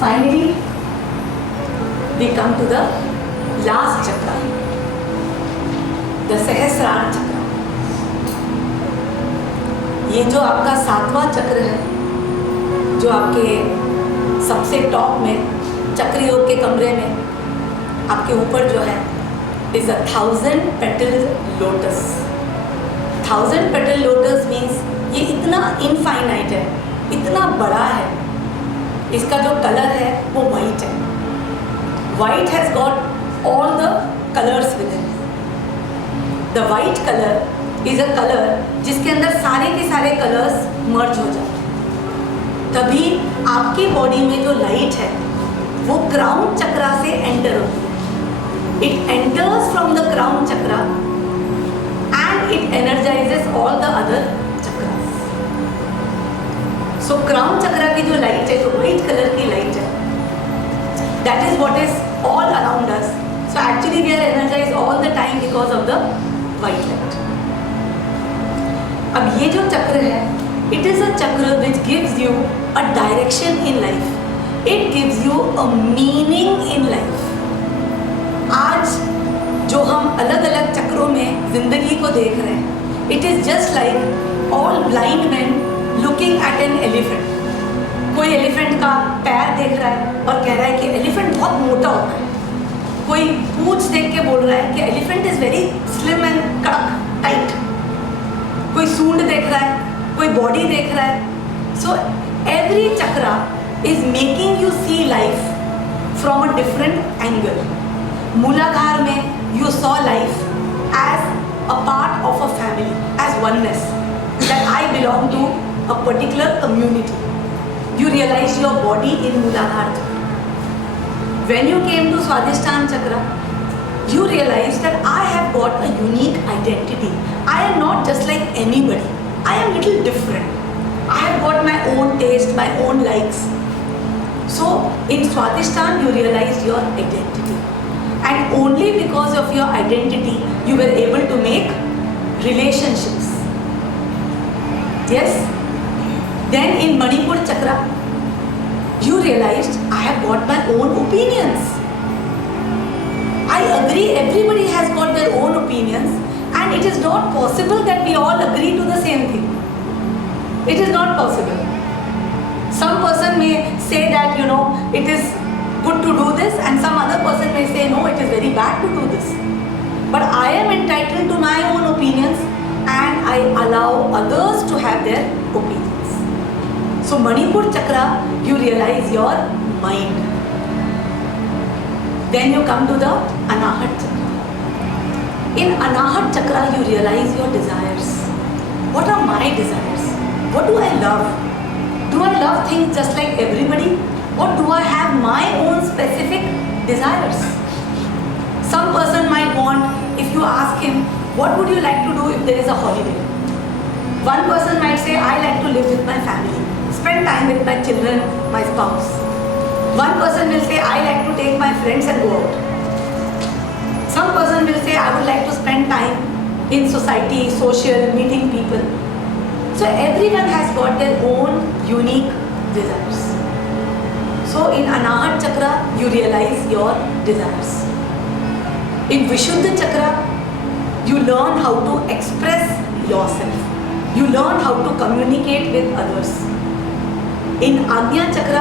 Finally, we come to the last chakra, the सहस्रार चक्र. ये जो आपका 7वां चक्र है, जो आपके सबसे टॉप में चक्र योग के कमरे में आपके ऊपर जो है, is a 1000 petal lotus. 1000 petal lotus means ये इतना इनफाइनाइट है, इतना बड़ा है. इसका जो कलर है वो वाइट है. White has got all the colours with in. The white colour is a colour जिसके अंदर सारे के सारे कलर्स मर्ज हो जाते हैं. तभी आपकी बॉडी में जो लाइट है वो क्राउन चक्रा से एंटर होती है. It enters from the crown chakra and it energizes all the other chakras. So crown chakra की जो लाइट है, जो वाइट कलर की लाइट है, that is what is all around us. So actually we are energized all the time because of the white light. अब ये जो चक्र है, it is a chakra which gives you a direction in life. It gives you a meaning in life. आज जो हम अलग अलग चक्रों में जिंदगी को देख रहे हैं, it is just like all blind men looking at an elephant. कोई एलिफेंट का पैर देख रहा है और कह रहा है कि एलिफेंट बहुत मोटा होता है. कोई पूंछ देख के बोल रहा है कि elephant is very slim and कड़क टाइट. कोई सूंड देख रहा है, कोई बॉडी देख रहा है. So every chakra is making you see life from a different angle. Muladhara में you saw life as a part of a family, as oneness, that I belong to a particular community. You realize your body in Mooladhara chakra. When you came to Swadhisthana chakra, you realized that I have got a unique identity. I am not just like anybody. I am little different. I have got my own taste, my own likes. So in Swadhisthana you realized your identity. And only because of your identity you were able to make relationships. Yes? Then in Manipur chakra, you realized I have got my own opinions. I agree everybody has got their own opinions and it is not possible that we all agree to the same thing. It is not possible. Some person may say that it is good to do this and some other person may say no, it is very bad to do this. But I am entitled to my own opinions and I allow others to have their opinions. So Manipur chakra, you realize your mind. Then you come to the Anahat chakra. In Anahat chakra, you realize your desires. What are my desires? What do I love? Do I love things just like everybody? Or do I have my own specific desires? Some person might want, if you ask him, what would you like to do if there is a holiday? One person might say, I like to live with my family. Spend time with my children, my spouse. One person will say, I like to take my friends and go out. Some person will say, I would like to spend time in society, social, meeting people. So everyone has got their own unique desires. So in Anahat chakra, you realize your desires. In Vishuddha chakra, you learn how to express yourself. You learn how to communicate with others. In Agnya chakra,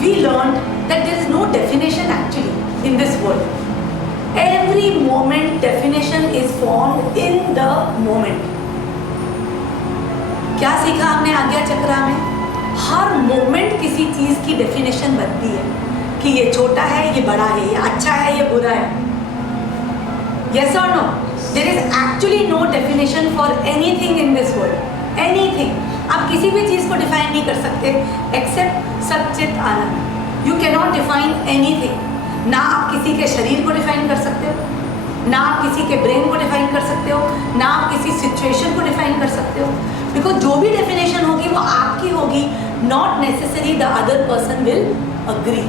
we learned that there is no definition actually in this world. Every moment definition is formed in the moment. क्या सीखा हमने आज्ञा चक्रा में? हर moment किसी चीज की definition बनती है कि ये छोटा है, ये बड़ा है, ये अच्छा है, ये बुरा है. Yes or no? There is actually no definition for anything in this world. Anything. आप किसी भी चीज को डिफाइन नहीं कर सकते एक्सेप्ट सच्चित आनंद. You can not define anything. ना आप किसी के शरीर को डिफाइन कर सकते हो, ना आप किसी के ब्रेन को डिफाइन कर सकते हो, ना आप किसी सिचुएशन को डिफाइन कर सकते हो. बिकॉज जो भी डेफिनेशन होगी वो आपकी होगी, not necessary the other person will agree.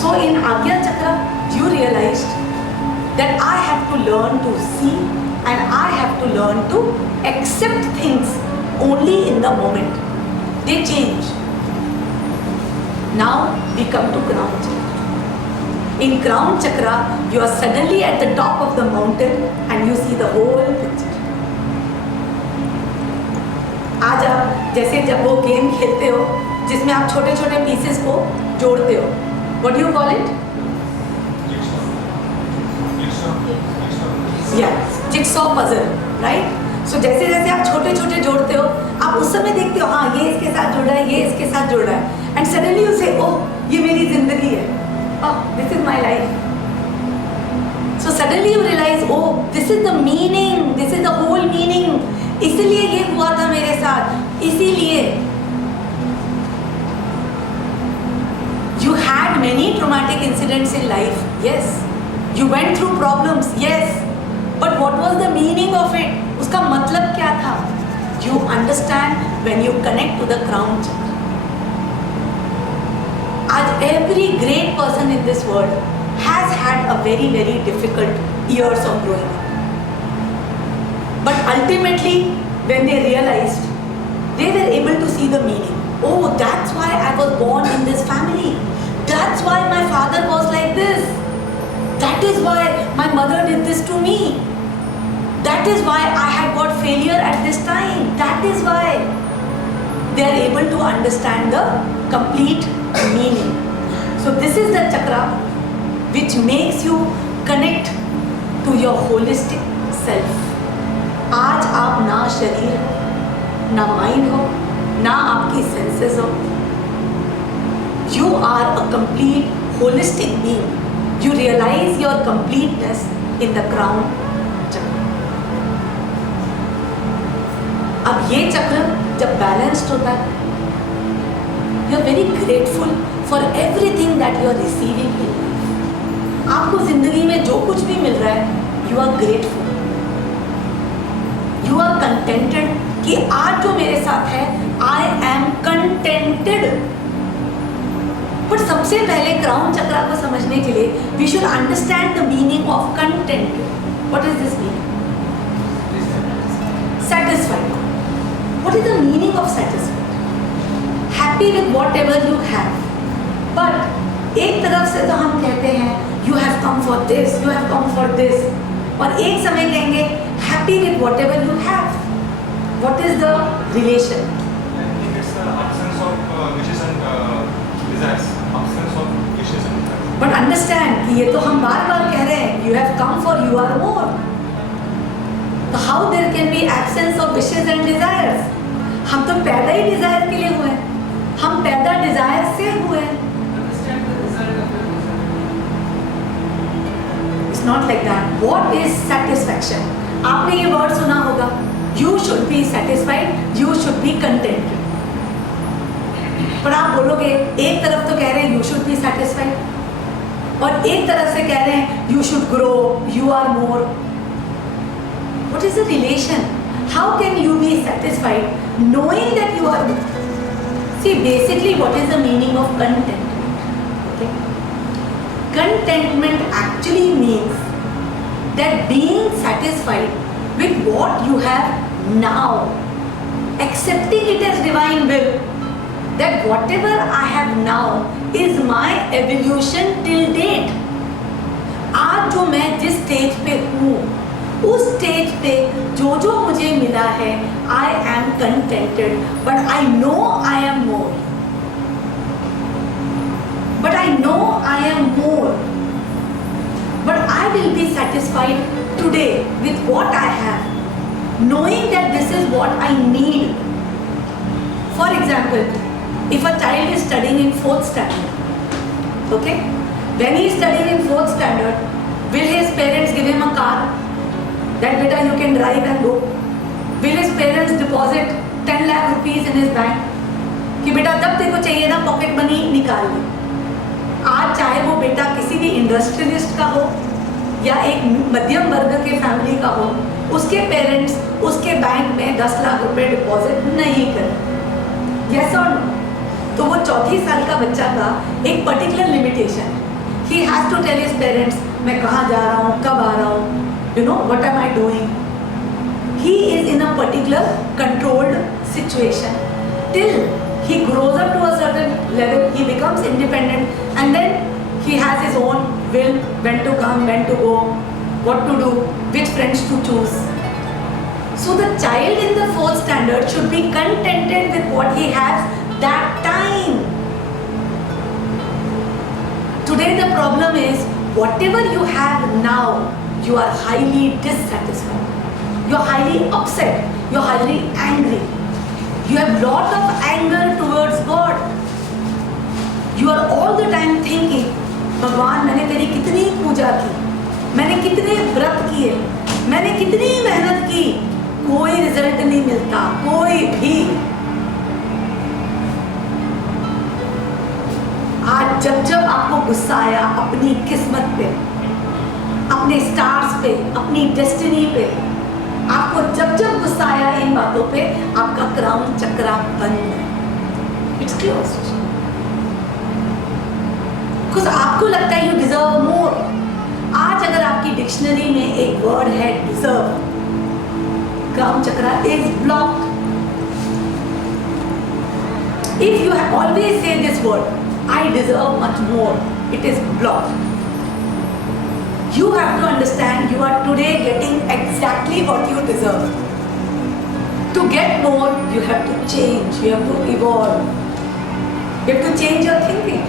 So in ajna chakra you realized that I have to learn to see and I have to learn to accept things only in the moment. They change. Now we come to Crown Chakra. In Crown Chakra, you are suddenly at the top of the mountain and you see the whole picture. आज आप जैसे जब वो game खेलते हो जिसमें आप छोटे छोटे पीसेस को जोड़ते हो, what do you call it? Jigsaw puzzle, right? So जैसे जैसे आप छोटे छोटे जोड़ते हो, आप उस समय देखते हो हाँ ये इसके साथ जुड़ रहा है, ये इसके साथ जुड़ रहा है, and suddenly you say, oh ये मेरी जिंदगी है, oh this is my life. So suddenly you realize, oh this is the meaning, this is the whole meaning. इसीलिए ये हुआ था मेरे साथ, इसीलिए. You had many traumatic incidents in life, yes. You went through problems, yes. But what was the meaning of it? उसका मतलब क्या था? You understand when you connect to the crown chakra. आज every great person in this world has had a very very difficult years of growing up. But ultimately, when they realized, they were able to see the meaning. Oh, that's why I was born in this family. That's why my father was like this. That is why my mother did this to me. That is why I had got failure at this time. That is why they are able to understand the complete meaning. So this is the chakra which makes you connect to your holistic self. आज आप ना शरीर हो, ना mind हो, ना आपकी senses हो. You are a complete holistic being. You realize your completeness in the crown chakra. अब ये चक्र जब बैलेंस्ड होता है, you are very grateful for everything that you are receiving in life. आपको जिंदगी में जो कुछ भी मिल रहा है, you are grateful. You are contented कि आज जो मेरे साथ है, I am contented. But सबसे पहले क्राउन चक्रा को समझने के लिए we should understand the meaning of content. What is this meaning? Satisfied. What is the meaning of satisfied? Happy with whatever you have. But एक तरफ से तो हम कहते हैं you have come for this, you have come for this. और एक समय कहेंगे happy with whatever you have. What is the relation? I think it's the absence of wishes and desires. Absence of wishes and desires. But understand कि ये तो हम बार बार कह रहे हैं you have come for you are more. तो how there can be absence of wishes and desires? हम तो पैदा ही desire के लिए हुए हैं. हम पैदा desire से हुए हैं. It's not like that. What is satisfaction? आपने ये word सुना होगा. You should be satisfied. You should be content. पर आप बोलोगे एक तरफ तो कह रहे हैं you should be satisfied और एक तरफ से कह रहे हैं you should grow, you are more. What is the relation? How can you be satisfied knowing that you are more? See, basically what is the meaning of content? Okay? Contentment actually means that being satisfied with what you have now, accepting it as divine will, that whatever I have now is my evolution till date. आज जो मैं जिस stage पे हूँ, उस stage पे जो जो मुझे मिला है, I am contented, but I know I am more. But I know I am more. But I will be satisfied today with what I have, knowing that this is what I need. For example, if a child is studying in 4th standard, okay, when he is studying in 4th standard, will his parents give him a car that beta you can drive and go? Will his parents deposit 10 lakh rupees in his bank कि बेटा जब तेरे को चाहिए ना pocket money निकाल ले? आज चाहे वो बेटा किसी भी इंडस्ट्रियलिस्ट का हो या एक मध्यम वर्ग के फैमिली का हो, उसके पेरेंट्स उसके बैंक में 10 लाख रुपए डिपॉजिट नहीं करें. यस और नो? तो वो 4 साल का बच्चा का एक पर्टिकुलर लिमिटेशन है. He has to tell his parents मैं कहाँ जा रहा हूँ, कब आ रहा हूँ, you know what am I doing. He is in a particular controlled situation till he grows up to a certain level, he becomes independent, and then he has his own will, when to come, when to go, what to do, which friends to choose. So the child in the 4th standard should be contented with what he has that time. Today the problem is, whatever you have now, you are highly dissatisfied. You are highly upset. You are highly angry. You have lot of anger towards God. You are all the time thinking, भगवान मैंने तेरी कितनी पूजा की, मैंने कितने व्रत किए, मैंने कितनी मेहनत की, कोई रिजल्ट नहीं मिलता, कोई भी। आज जब जब आपको गुस्सा आया अपनी किस्मत पे, अपने स्टार्स पे, अपनी डेस्टिनी पे, आपको जब जब गुस्सा आया इन बातों पे, आपका क्राउन चक्रा बंद है, इट्स क्लोज्ड। बिकॉज आपको लगता है यू डिजर्व मोर। आज अगर आपकी डिक्शनरी में एक वर्ड है deserve, crown chakra is blocked. If you have always say this word, I deserve much more, it is blocked. You have to understand you are today getting exactly what you deserve. To get more, you have to change, you have to evolve, you have to change your thinking.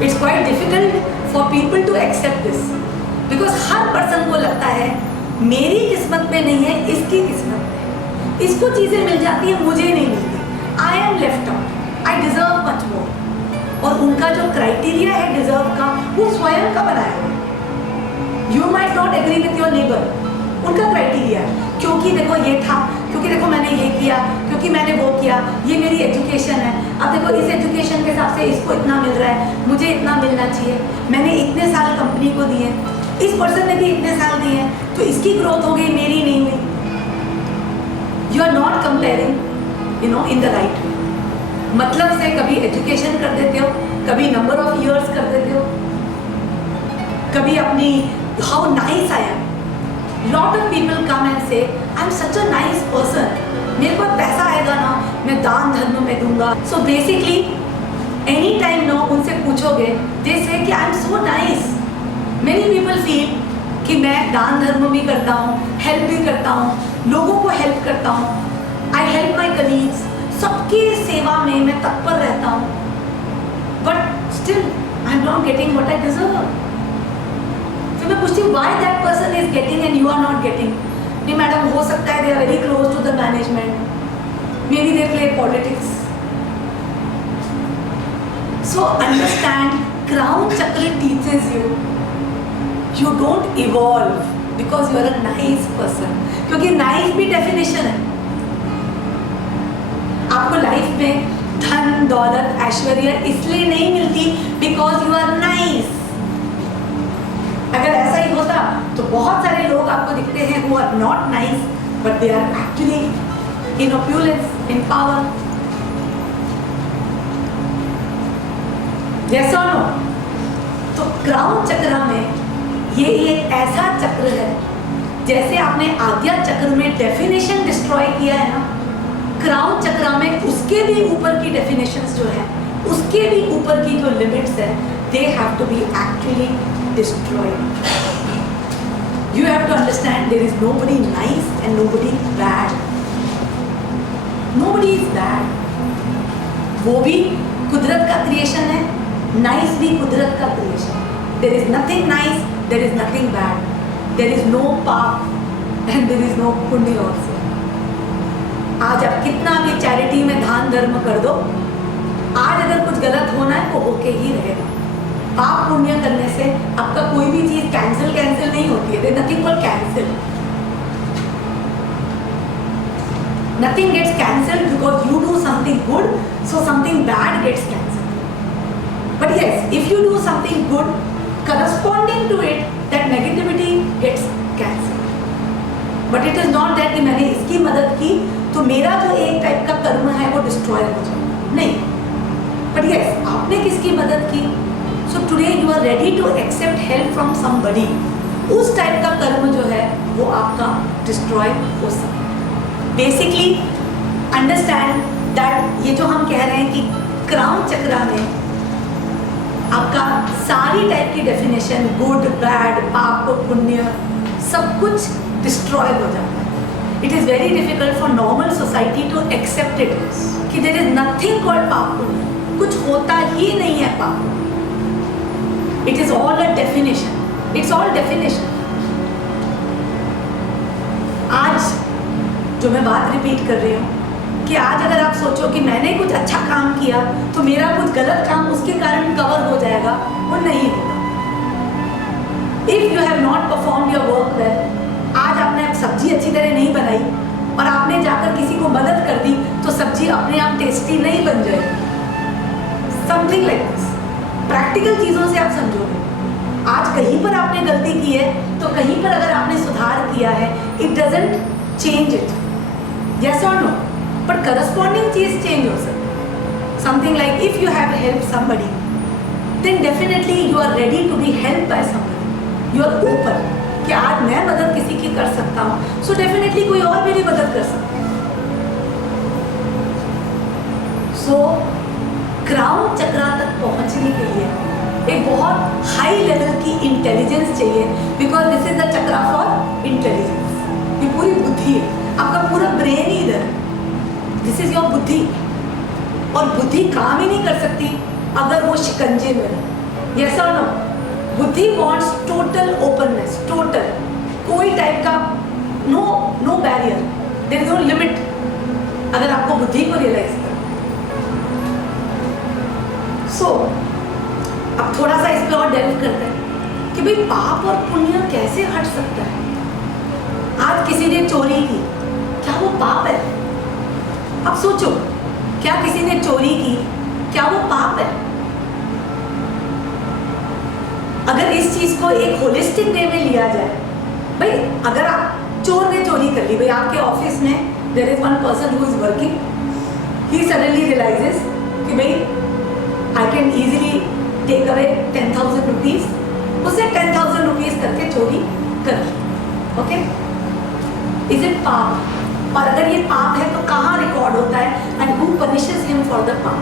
It's quite difficult for people to accept this, because her person को लगता है मेरी किस्मत में नहीं है, इसकी किस्मत में है, इसको चीजें मिल जाती है, मुझे नहीं मिलती, I am left out, I deserve much more. और उनका जो क्राइटेरिया है डिजर्व का, वो स्वयं का बनाया हुआ है। You might not agree with your neighbor, उनका क्राइटेरिया है, क्योंकि देखो ये था, क्योंकि देखो मैंने ये किया, क्योंकि मैंने वो किया, ये मेरी एजुकेशन है, अब देखो इस एजुकेशन के हिसाब से इसको इतना मिल रहा है, मुझे इतना मिलना चाहिए, मैंने इतने साल कंपनी को दिए, इस पर्सन ने भी इतने साल दिए हैं, तो इसकी ग्रोथ हो गई, मेरी नहीं हुई। You are not comparing, you know, in the right way. मतलब से कभी एजुकेशन कर देते हो, कभी नंबर ऑफ इयर्स कर देते हो, कभी अपनी how nice I am. Lot of people come and say I am such a nice person, मेरे पास पैसा आएगा ना, मैं दान धर्म में दूंगा। So basically any time no उनसे पूछोगे, दे से कि I am so nice. Many people feel कि मैं दान धर्म भी करता हूँ, हेल्प भी करता हूँ, लोगों को हेल्प करता हूँ, आई हेल्प माई कलीग्स, सबकी सेवा में मैं तत्पर रहता हूँ, but still I am not getting what I deserve. फिर मैं पूछती हूँ why that person is getting and you are not getting. नहीं मैडम, हो सकता है they are very close to the management, maybe they play politics. So understand, crown chakra teaches you, you don't evolve because you are a nice person. क्योंकि nice भी definition है। आपको life में धन दौलत ऐश्वर्य इसलिए नहीं मिलती बिकॉज यू आर नाइस। अगर ऐसा ही होता तो बहुत सारे लोग आपको दिखते हैं who are not nice but they are actually in opulence, in power. Yes or no? तो क्राउन चक्र में ये एक ऐसा चक्र है, जैसे आपने आज्ञा चक्र में डेफिनेशन डिस्ट्रॉय किया है ना, क्राउन चक्र में उसके भी ऊपर की डेफिनेशंस जो है, उसके भी ऊपर की जो लिमिट्स है, they have to be actually destroyed. You have to understand there is nobody nice and nobody bad. Nobody is bad. वो भी कुदरत का क्रिएशन है, नाइस भी कुदरत का creation. There is nothing nice, there is nothing bad, there is no paap and there is no punya also. आज आप कितना भी चैरिटी में दान धर्म कर दो, आज अगर कुछ गलत होना है वो ओके ही रहेगा। पाप पुण्य करने से आपका कोई भी चीज कैंसिल नहीं होती है। Nothing for cancel, nothing gets cancel because you do something good, so something bad gets cancel. But yes, if you do something good corresponding to it, that negativity gets cancel. But it is not that कि मैंने इसकी मदद की तो मेरा जो एक type का कर्म है वो डिस्ट्रॉय हो जाए, नहीं। बट यस, आपने किसकी मदद की, so today you are ready to accept help from somebody. उस टाइप का कर्म जो है वो आपका डिस्ट्रॉय हो सकता है। बेसिकली अंडरस्टैंड दैट ये जो हम कह रहे हैं कि क्राउन चक्रा में आपका सारी टाइप की डेफिनेशन, गुड बैड, पाप पुण्य, सब कुछ डिस्ट्रॉय हो जाता है। It is very difficult for normal society to accept it कि there is nothing called paap punya, कुछ होता ही नहीं है पाप। It is all a definition, it's all definition. आज जो मैं बात रिपीट कर रही हूँ कि आज अगर आप सोचो कि मैंने कुछ अच्छा काम किया तो मेरा कुछ गलत काम उसके कारण कवर हो जाएगा, वो नहीं होगा। If you have not perform your work well, आज आपने सब्जी अच्छी तरह नहीं बनाई और आपने जाकर किसी को मदद कर दी तो सब्जी अपने आप टेस्टी नहीं बन जाएगी। समथिंग लाइक दिस, प्रैक्टिकल चीज़ों से आप समझोगे। आज कहीं पर आपने गलती की है तो कहीं पर अगर आपने सुधार किया है, it doesn't change it, yes और नो, बट करस्पॉन्डिंग चीज चेंज हो सकती। Something like if you have help somebody, then definitely you are ready to be help by somebody, you are open कि आज मैं मदद किसी की कर सकता हूँ, सो डेफिनेटली कोई और मेरी मदद कर सकता है। सो क्राउन चक्रा तक पहुंचने के लिए एक बहुत हाई लेवल की इंटेलिजेंस चाहिए, because this is the chakra for intelligence. ये पूरी बुद्धि है, आपका पूरा ब्रेन ही इधर है, दिस इज योर बुद्धि। और बुद्धि काम ही नहीं कर सकती अगर वो शिकंजे में है, यस और no. Buddhi wants total openness, total, कोई टाइप का no barrier, there is no limit अगर आपको बुद्धि को रियलाइज करना। सो अब थोड़ा सा इस पे और डेल्व करते हैं कि भाई पाप और पुण्य कैसे हट सकता है। आज किसी ने चोरी की, क्या वो पाप है? अब सोचो, क्या किसी ने चोरी की, क्या वो पाप है? अगर इस चीज को एक होलिस्टिक वे में लिया जाए, भाई अगर आप चोर ने चोरी कर ली, भाई आपके ऑफिस में there is one person who is working, he suddenly realizes कि भाई I can easily take away 10,000 rupees, उसे 10,000 रुपीज करके चोरी कर ली, ओके, इज इट पाप? और अगर ये पाप है तो कहाँ रिकॉर्ड होता है and who punishes him for the पाप?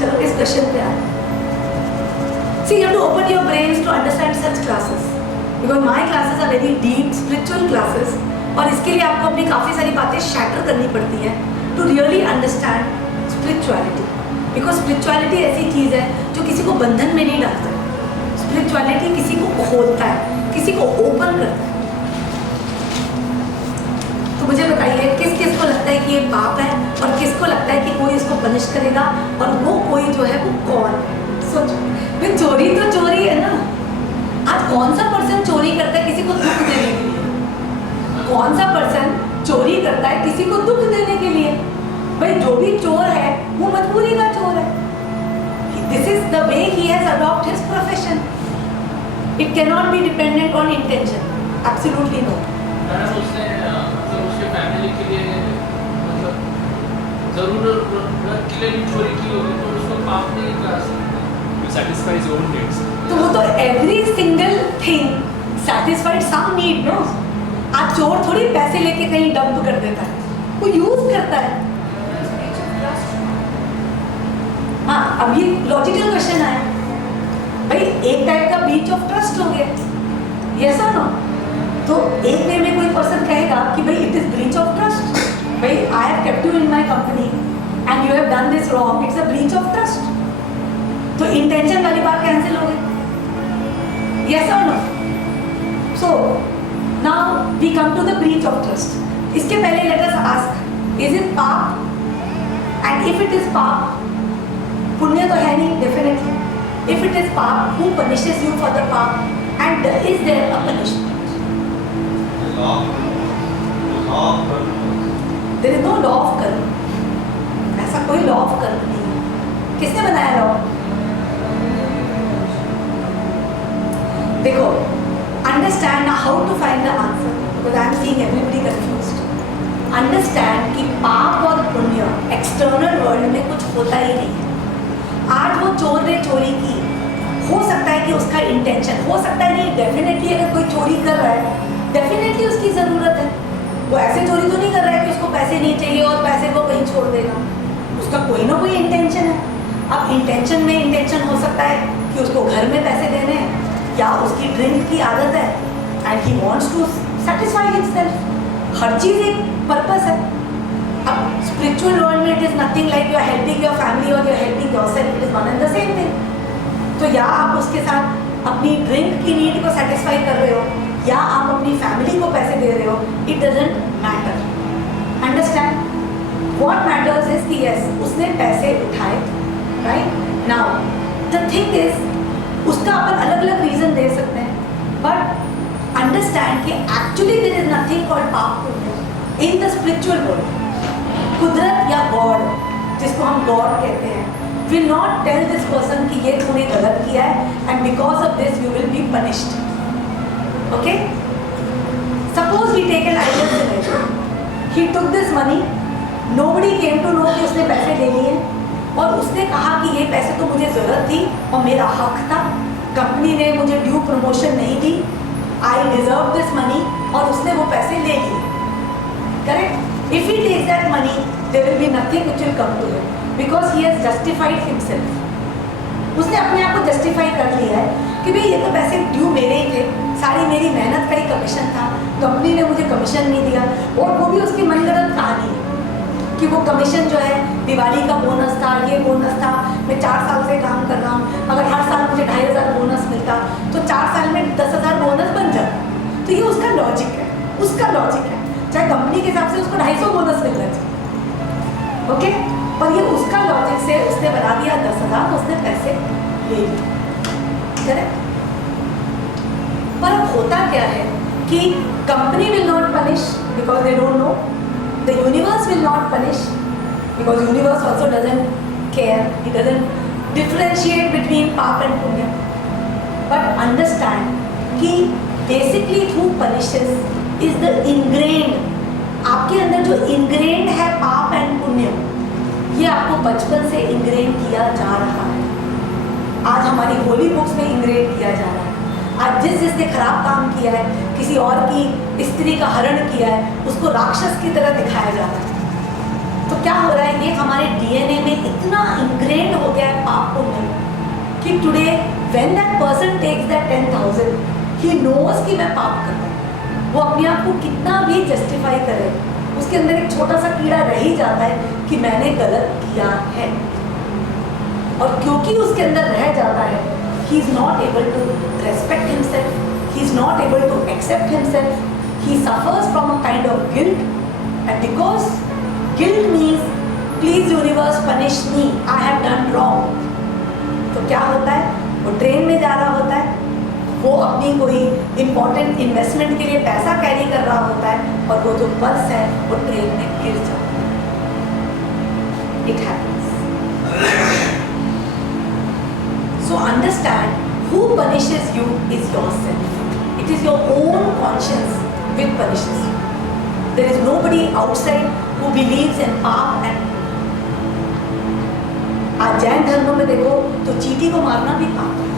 चलो इस क्वेश्चन पे आए। See, you have to open your brains to understand such classes, because my classes are very deep spiritual classes, और इसके लिए आपको अपनी काफ़ी सारी बातें शैटर करनी पड़ती है to really understand spirituality, because spirituality ऐसी चीज़ है जो किसी को बंधन में नहीं डालता। spirituality किसी को खोलता है, किसी को ओपन करता है। तो मुझे बताइए किस किस को लगता है कि ये पाप है और किसको लगता है कि कोई इसको पनिश करेगा, और वो कोई जो है वो कौन है? सोचो, भाई चोरी तो चोरी है ना। आज कौन सा पर्सन चोरी करता है किसी को दुख देने के लिए? कौन सा पर्सन चोरी करता है किसी को दुख देने के लिए? भाई जो भी चोर है वो मजबूरी का चोर है। This is the way he has adopt his profession. It can not be dependent on intention, absolutely no. उसके फैमिली के लिए मतलब जरूरत के लिए भी चोरी की होगी तो उसको पाप नहीं करा सकते। satisfy his own needs. तो वो तो एवरी सिंगल थिंग सेटिस्फाइड सम नीड, नो। आज चोर थोड़ी पैसे लेके कहीं डंप कर देता है, वो यूज करता है। हाँ, अब ये लॉजिकल क्वेश्चन आया, भाई एक टाइप का ब्रीच ऑफ ट्रस्ट हो गया, यस और नो। तो एक वे में कोई पर्सन कहेगा कि भाई it is breach of trust, भाई I have kept you in my company and you have done this wrong, it's a breach of trust. तो इंटेंशन वाली बात कैंसिल हो गई, यस और no. So now we come to the breach of trust. इसके पहले let us ask, is it paap? And if it is paap, पुण्य तो है नहीं definitely. If it is paap, who punishes you for the paap, and is there a punishment? There is no law of karma, ऐसा कोई law of कर्म नहीं है। किसने बनाया लॉ? देखो, understand how to find the answer, because I am seeing everybody confused. Understand कि पाप और पुण्य एक्सटर्नल वर्ल्ड में कुछ होता ही नहीं है। आज वो चोर ने चोरी की, हो सकता है कि उसका इंटेंशन, हो सकता है नहीं, डेफिनेटली अगर कोई चोरी कर रहा है डेफिनेटली उसकी ज़रूरत है, वो ऐसे चोरी तो नहीं कर रहा है कि उसको पैसे नहीं चाहिए और पैसे को कहीं छोड़ देगा, उसका कोई ना कोई इंटेंशन है। अब इंटेंशन में इंटेंशन हो सकता है कि उसको घर में पैसे देने हैं या उसकी ड्रिंक की आदत है and he wants to satisfy himself. हर चीज़ एक पर्पस है। अब स्पिरिचुअल वर्ल्ड में it is nothing like you are helping your family और you are helping yourself, it is one and the same thing. तो या आप उसके साथ अपनी ड्रिंक की नीड को सेटिस्फाई कर रहे हो या आप अपनी फैमिली को पैसे दे रहे हो, it doesn't matter. Understand? What matters is कि यस उसने पैसे उठाए, right. Now the thing is उसका अपन अलग अलग रीजन दे सकते हैं, बट अंडरस्टैंड कि actually there is nothing called paap punya in the spiritual world. कुदरत या गॉड, जिसको हम गॉड कहते हैं, will not tell this person कि ये तूने गलत किया है and because of this you will be punished. Okay? Suppose we take an ideal scenario. He took this money, nobody came to know कि उसने पैसे ले लिए और उसने कहा कि ये पैसे तो मुझे ज़रूरत थी और मेरा हक था, कंपनी ने मुझे ड्यू प्रमोशन नहीं दी, I deserve this money और उसने वो पैसे ले लिए। Correct? If he takes that money, there will be nothing which will come to him. Because he has justified himself. उसने अपने आप को जस्टिफाई कर लिया है कि भाई ये तो पैसे ड्यू मेरे ही थे, सारी मेरी मेहनत का ही कमीशन था, कंपनी ने मुझे कमीशन नहीं दिया। और वो भी उसकी मनगढ़ंत कहानी है कि वो कमीशन जो है दिवाली का बोनस था, ये बोनस था, मैं 4 साल से काम कर रहा हूँ, अगर हर साल मुझे 2500 बोनस मिलता तो 4 साल में 10,000 बोनस बन जाता। तो ये उसका लॉजिक है, उसका लॉजिक है। चाहे कंपनी के हिसाब से उसको 250 बोनस मिलना चाहिए, ओके, पर ये उसका लॉजिक से उसने बना दिया 10,000, उसने पैसे ले लिए। करेक्ट? पर अब होता क्या है कि company will not punish because they don't know, the universe will not punish because universe also doesn't care, it doesn't differentiate between पाप एंड पुण्य। बट अंडरस्टैंड कि basically who punishes is the ingrained, आपके अंदर जो ingrained है पाप and पुण्य, ये आपको बचपन से इंग्रेन किया जा रहा है। आज हमारी होली बुक्स में इंग्रेन किया जा रहा है। आज जिसने खराब काम किया है, किसी और की स्त्री का हरण किया है, उसको राक्षस की तरह दिखाया जा रहा है। तो क्या हो रहा है, ये हमारे डीएनए में इतना इंग्रेन हो गया है पाप पुण्य कि today when that person takes that 10,000, he knows कि मैं पाप कर रहा हूँ। वो अपने आप को कितना भी जस्टिफाई करे, उसके अंदर एक छोटा सा कीड़ा रह ही जाता है कि मैंने गलत किया है। और क्योंकि उसके अंदर रह जाता है, he is not able to respect himself, he is not able to accept himself, he suffers from a kind of guilt, and because guilt means please universe punish me, I have done wrong। तो क्या होता है, वो train में जा रहा होता है, वो अपनी कोई इम्पोर्टेंट इन्वेस्टमेंट के लिए पैसा कैरी कर रहा होता है और वो जो पर्स है वो ट्रेन में गिर जाता है। It happens. So understand who punishes you is yourself. It is your own conscience which punishes you. There is nobody outside who believes in paap and. आज जैन धर्म में देखो तो चींटी को मारना भी पाप है,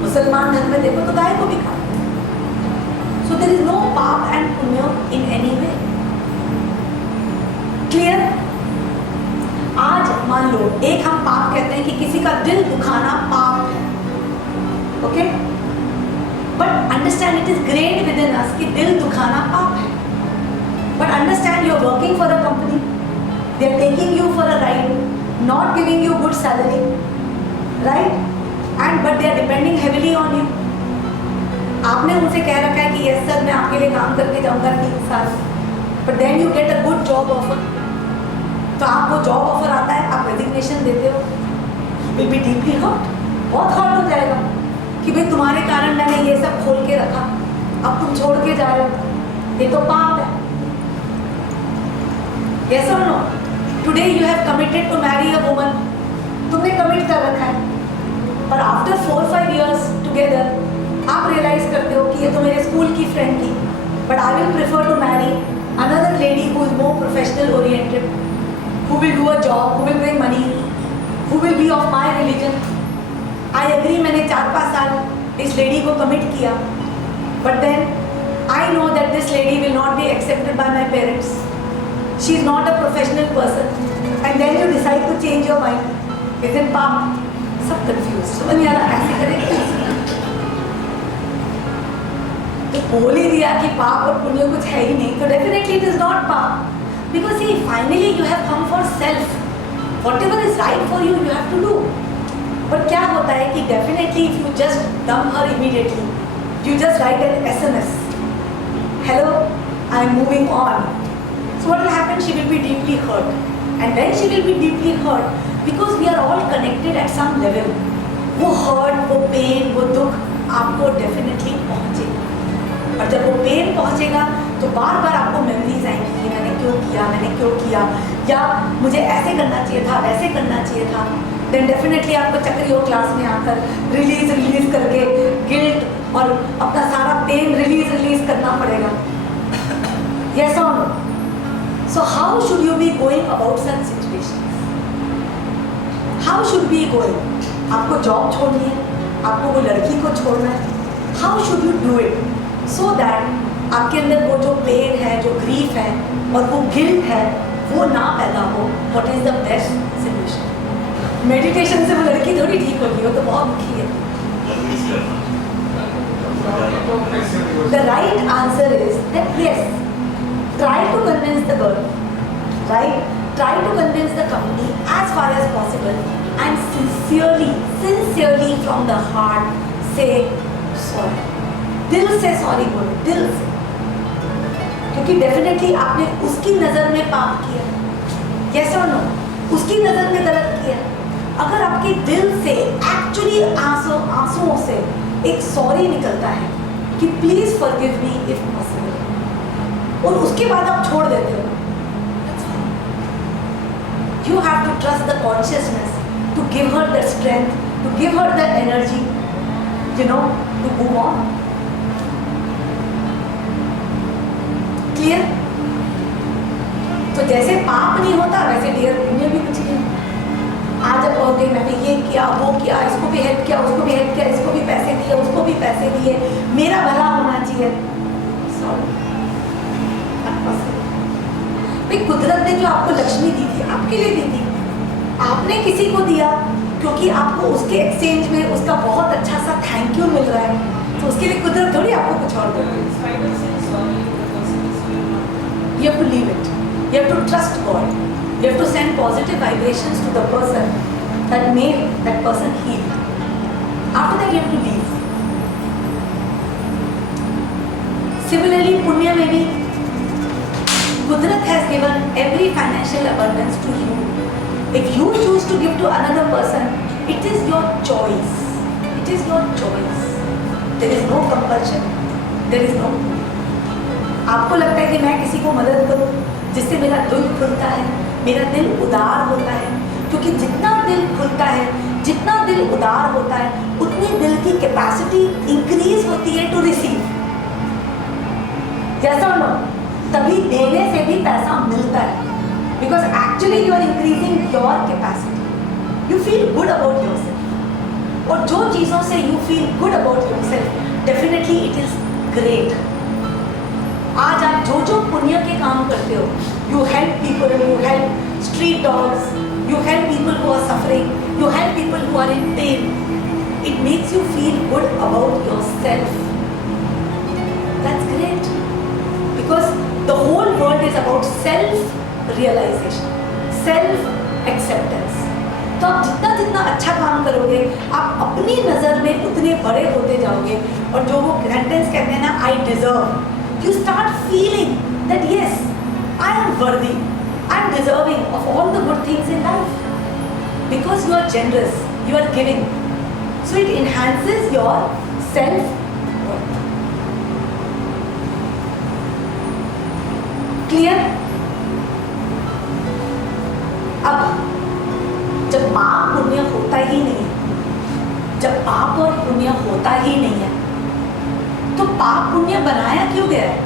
मुसलमान धर्म में देखो तो गाय को भी खाते हैं। So there is no paap and पुण्य इन एनी वे। क्लियर? आज मान लो एक हम पाप कहते हैं कि किसी का दिल दुखाना पाप है, okay, but understand it is great within us कि दिल दुखाना पाप है। But understand you are working for a company, they are taking you for a ride, not giving you good salary, right, and but they are depending heavily on you. आपने उनसे कह रखा है कि यस सर मैं आपके लिए काम करके जाऊंगा 3 साल, but then you get a good job offer. तो आपको जॉब ऑफर आता है, आप रेजिग्नेशन देते हो, विल बी डीपली हर्ट, बहुत हर्ट हो जाएगा कि भाई तुम्हारे कारण मैंने ये सब खोल के रखा, अब तुम छोड़ के जा रहे हो, ये तो पाप है। यस और no? Today you have committed to marry a woman, तुमने कमिट कर रखा है, पर आफ्टर 4-5 years टुगेदर आप रियलाइज करते हो कि ये तो मेरे स्कूल की फ्रेंड थी, but I will prefer to marry another lady who is more professional oriented, who will do a job, who will bring money, who will be of my religion. I agree, मैंने 4-5 साल इस lady को commit किया, but then I know that this lady will not be accepted by my parents. She is not a professional person. And then you decide to change your mind. Isn't पाप? सब confused. समझ नहीं आ रहा ऐसे करें तो बोल ही दिया कि पाप और पुण्य कुछ है ही नहीं, तो definitely it is not पाप. Because see, finally you have come for self. Whatever is right for you, you have to do. पर क्या होता है कि definitely if you just dump her immediately, you just write an SMS. Hello, I am moving on. So what will happen? She will be deeply hurt. And when she will be deeply hurt, because we are all connected at some level, वो hurt, वो pain, वो दुख आपको definitely पहुँचेगा. और जब वो pen पहुँचेगा तो बार बार आपको मेमोरीज आएंगी कि मैंने क्यों किया, या मुझे ऐसे करना चाहिए था, वैसे करना चाहिए था. देन डेफिनेटली आपको चक्रियों क्लास में आकर रिलीज करके गिल्ट और अपना सारा पेन रिलीज करना पड़ेगा. यस और no? So how should you be going about such situations? How should be going? आपको जॉब छोड़नी है, आपको वो लड़की को छोड़ना है. How should you do it so that आपके अंदर वो जो पेन है, जो ग्रीफ है और वो गिल्ट है, वो ना पैदा हो. What is the best solution? Meditation से वो लड़की थोड़ी ठीक होगी, वो तो बहुत दुखी है. The right answer is that yes, try to convince the girl, right? Try to convince the company as far as possible, and sincerely from the heart say sorry. दिल से सॉरी बोलो, दिल से. क्योंकि डेफिनेटली आपने उसकी नज़र में पाप किया. यस और नो? उसकी नज़र में गलत किया. अगर आपके दिल से एक्चुअली आंसुओं से एक सॉरी निकलता है कि please forgive me if possible, और उसके बाद आप छोड़ देते हो, you have to trust the consciousness to give her the strength, to give her the energy, you know, to move on. Clear? तो जैसे पाप नहीं होता वैसे डियर पुण्य भी कुछ नहीं. आज अब कहोगे मैंने ये किया, वो किया, इसको भी हेल्प किया, उसको भी हेल्प किया, इसको भी पैसे दिए, उसको भी पैसे दिए, मेरा भला होना चाहिए. सॉरी, भाई कुदरत ने जो आपको लक्ष्मी दी थी आपके लिए दी थी. आपने किसी को दिया क्योंकि आपको उसके एक्सचेंज में उसका बहुत अच्छा सा थैंक यू मिल रहा है, तो उसके लिए कुदरत थोड़ी आपको कुछ और दे रही है. You have to leave it. You have to trust God. You have to send positive vibrations to the person that made that person heal. After that, you have to leave. Similarly, Punya may be, Kudrat has given every financial abundance to you. If you choose to give to another person, it is your choice. It is your choice. There is no compulsion. There is no. आपको लगता है कि मैं किसी को मदद करूं जिससे मेरा दिल खुलता है, मेरा दिल उदार होता है. क्योंकि जितना दिल खुलता है, जितना दिल उदार होता है, उतनी दिल की कैपेसिटी इंक्रीज होती है टू रिसीव. जैसा नो, तभी देने से भी पैसा मिलता है. Because actually you are increasing your capacity. You feel good about yourself, और जो चीज़ों से you feel good about yourself, definitely it is great. आज आप जो जो पुण्य के काम करते हो, you help people, you help street dogs, you help people who are suffering, you help people who are in pain. It makes you feel good about yourself. That's great, because the whole world is about self realization, self acceptance. तो आप जितना जितना अच्छा काम करोगे, आप अपनी नज़र में उतने बड़े होते जाओगे. और जो वो सेंटेंस कहते हैं ना, I deserve, you start feeling that yes, I am worthy, I am deserving of all the good things in life, because you are generous, you are giving, so it enhances your self-worth. Clear? अब जब पाप पुण्य होता ही नहीं है, जब पाप और पुण्य होता ही नहीं है, तो पाप पुण्य बनाया क्यों गया है?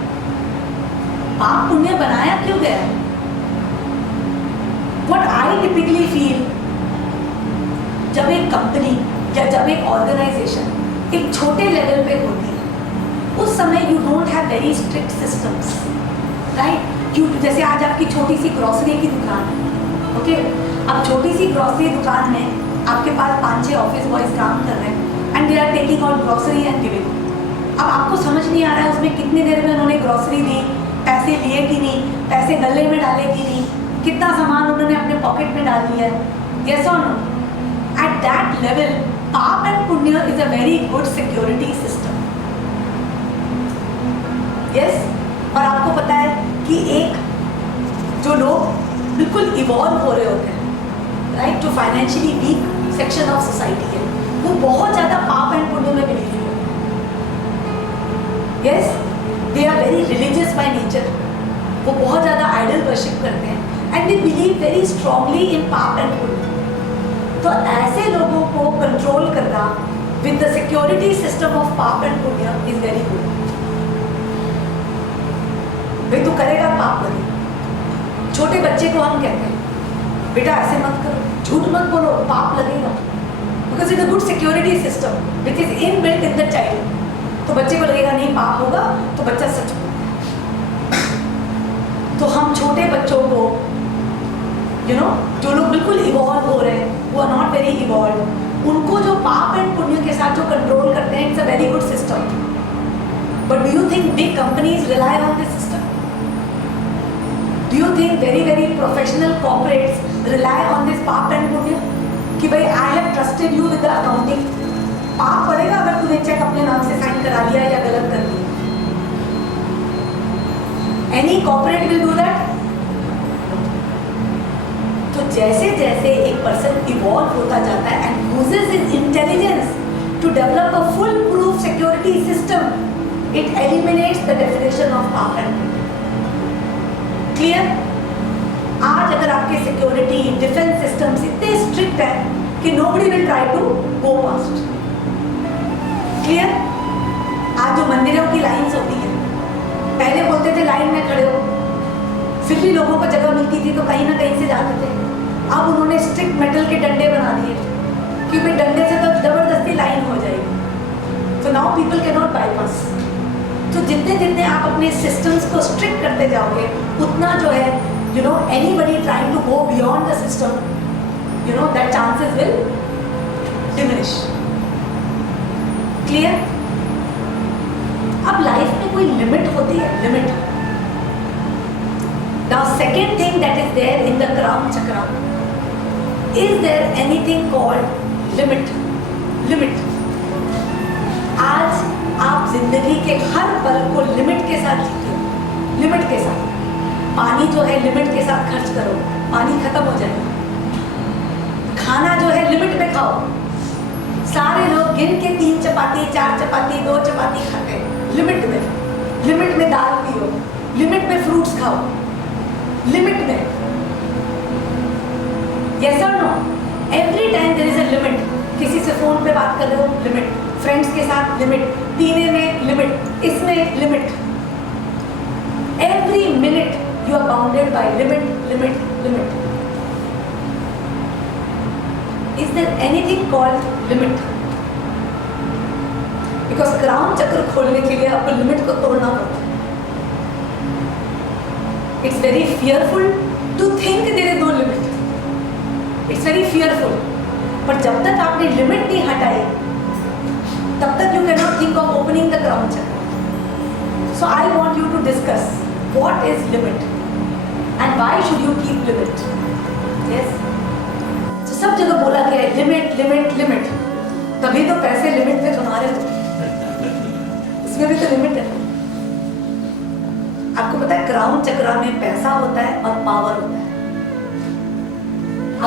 पाप पुण्य बनाया क्यों गया है? What I typically feel, जब एक कंपनी या जब एक ऑर्गेनाइजेशन एक छोटे लेवल पे होती है, उस समय you don't have very strict systems. Right. जैसे आज आपकी छोटी सी ग्रॉसरी की दुकान है, ओके, अब छोटी सी ग्रॉसरी दुकान में आपके पास 5-6 ऑफिस बॉयज काम कर रहे हैं and they are taking out grocery and giving. अब आपको समझ नहीं आ रहा है उसमें कितनी देर में उन्होंने ग्रॉसरी दी, पैसे लिए कि नहीं, पैसे गले में डाले कि नहीं, कितना सामान उन्होंने अपने पॉकेट में डाल दिया है, यस और नो। एट दैट लेवल पाप and punya is a very good security system, yes. और आपको पता है कि एक जो लोग बिल्कुल इवॉल्व हो रहे होते हैं, राइट, जो financially week section of society है, वो बहुत ज़्यादा पाप एंड पुण्य में बिलीव करते हैं, yes. They are very religious by nature, वो बहुत ज़्यादा आइडल वर्शिप करते हैं and they believe very strongly in paap and punya. तो ऐसे लोगों को कंट्रोल करना with the security system of paap and punya is very good. भाई तू करेगा पाप लगेगा। छोटे बच्चे को हम कहते हैं बेटा ऐसे मत करो, झूठ मत बोलो, पाप लगेगा, because it a good security system which is in built in the child. तो बच्चे को लगेगा नहीं पाप होगा, तो बच्चा सच बोलता है। तो हम छोटे बच्चों को जो लोग बिल्कुल इवॉल्व हो रहे हैं, वो आर नॉट वेरी इवॉल्व, उनको जो पाप एंड पुण्य के साथ जो कंट्रोल करते हैं, it's a very good system. But do you think big companies rely on this system? Do you think very professional corporates rely on this पाप and पुण्य कि भाई I have trusted you with the accounting? पाप पड़ेगा अगर तूने check अपने नाम से साइन करा लिया या गलत कर लिया। Any corporate will do that? तो जैसे जैसे एक पर्सन इवॉल्व होता जाता है and uses his intelligence to develop a foolproof security system, it eliminates the definition of paap and punya. Clear? आज अगर आपके सिक्योरिटी डिफेंस सिस्टम्स इतने स्ट्रिक्ट है कि nobody will try to go past. Clear? आज जो मंदिरों की लाइंस होती है, पहले बोलते थे लाइन में खड़े हो, फिर भी लोगों को जगह मिलती थी तो कहीं ना कहीं से जाते थे। अब उन्होंने स्ट्रिक्ट मेटल के डंडे बना दिए कि भाई डंडे से तो जबरदस्ती लाइन हो जाएगी। So now people can not bypass. तो जितने जितने आप अपने सिस्टम्स को स्ट्रिक्ट करते जाओगे, उतना जो है anybody trying to go beyond the system, that chances will diminish. Clear? अब लाइफ में कोई लिमिट होती है, limit. Now second thing that is there in the crown chakra, is there anything called limit? Limit. आज आप जिंदगी के हर पल को लिमिट के साथ जीते हो, लिमिट के साथ। पानी जो है लिमिट के साथ खर्च करो, पानी खत्म हो जाएगा। खाना जो है लिमिट में खाओ। सारे लोग गिन के 3 चपाती, 4 चपाती, 2 चपाती खाते हैं, लिमिट में। लिमिट में दाल पियो, लिमिट में फ्रूट्स खाओ, लिमिट में। यस और no? Every time there is a limit. किसी से फोन पे बात कर रहे हो, लिमिट। फ्रेंड्स के साथ लिमिट, पीने में लिमिट, इसमें limit. Every minute you are bounded by limit, limit, limit. Is there anything called limit? Because crown chakra खोलने के लिए आपको लिमिट को तोड़ना पड़ता है। It's very fearful to think there is no limit. It's very fearful. पर जब तक आपने लिमिट नहीं हटाई, तब तक you cannot think of opening the crown chakra. So I want you to discuss what is limit and why should you keep limit. Yes? So सब जगह बोला गया है लिमिट, लिमिट, लिमिट। तभी तो पैसे लिमिट में कमा रहे हो, उसमें भी तो लिमिट है। आपको पता है क्राउन चक्रा में पैसा होता है और पावर होता है।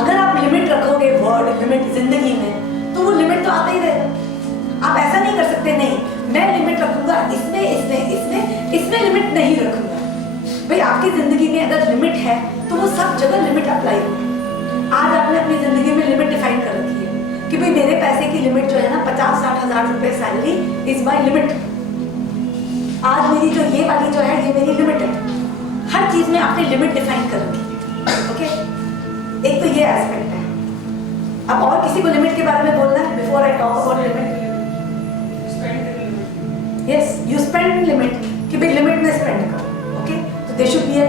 अगर आप लिमिट रखोगे, वर्ड लिमिट जिंदगी में, तो वो लिमिट तो आता ही रहेगा। आप ऐसा नहीं कर सकते नहीं मैं लिमिट रखूंगा इसमें, इसमें, इसमें, इसमें लिमिट नहीं रखूंगा। भाई आपकी जिंदगी में अगर लिमिट है तो वो सब जगह लिमिट अप्लाई होगी। आज आपने अपनी जिंदगी में लिमिट डिफाइन कर रखी है कि भाई मेरे पैसे की लिमिट जो है ना 50-60 हज़ार रुपए सैलरी इज माई लिमिट। आज मेरी जो ये वाली जो है ये मेरी लिमिट है। हर चीज में आपने लिमिट डिफाइन कर रखी है। ओके, एक तो ये एस्पेक्ट है। अब और किसी को लिमिट के बारे में बोलना है before I talk about limit? Yes, you spend limit कि भाई लिमिट में स्पेंड करो। ओके, तो So there should be a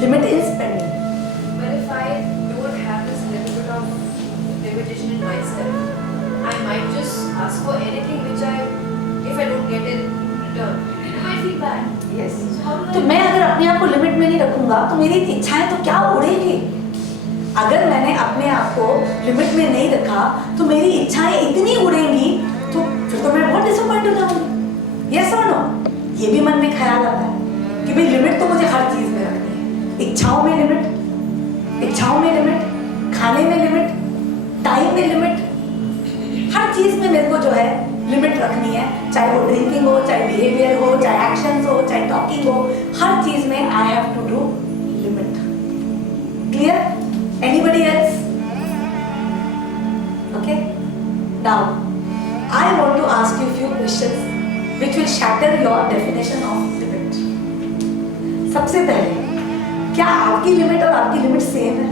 limit in spending. But if I don't have this little bit of limitation in myself, I might just ask for anything which if I don't get in return, I might feel bad. Yes. So how do तो I? मैं अगर अपने आप को limit में नहीं रखूंगा तो मेरी इच्छाएं तो क्या उड़ेंगी। अगर मैंने अपने आप को लिमिट में नहीं रखा तो मेरी इच्छाएं इतनी उड़ेंगी तो फिर तो मैं बहुत डिसअपॉइंट हो जाऊंगी। यस और नो? ये भी मन में ख्याल आता है कि भाई लिमिट तो मुझे हर चीज में रखनी है। इच्छाओं में लिमिट, खाने में लिमिट, टाइम में लिमिट, हर चीज में मेरे को जो है लिमिट रखनी है। चाहे वो ड्रिंकिंग हो, चाहे बिहेवियर हो, चाहे एक्शंस हो, चाहे टॉकिंग हो, हर चीज में I have to do limit. Clear? Anybody else? Okay, now I want to ask you few questions which will shatter your definition of limit. सबसे पहले, क्या आपकी लिमिट और आपकी लिमिट सेम है?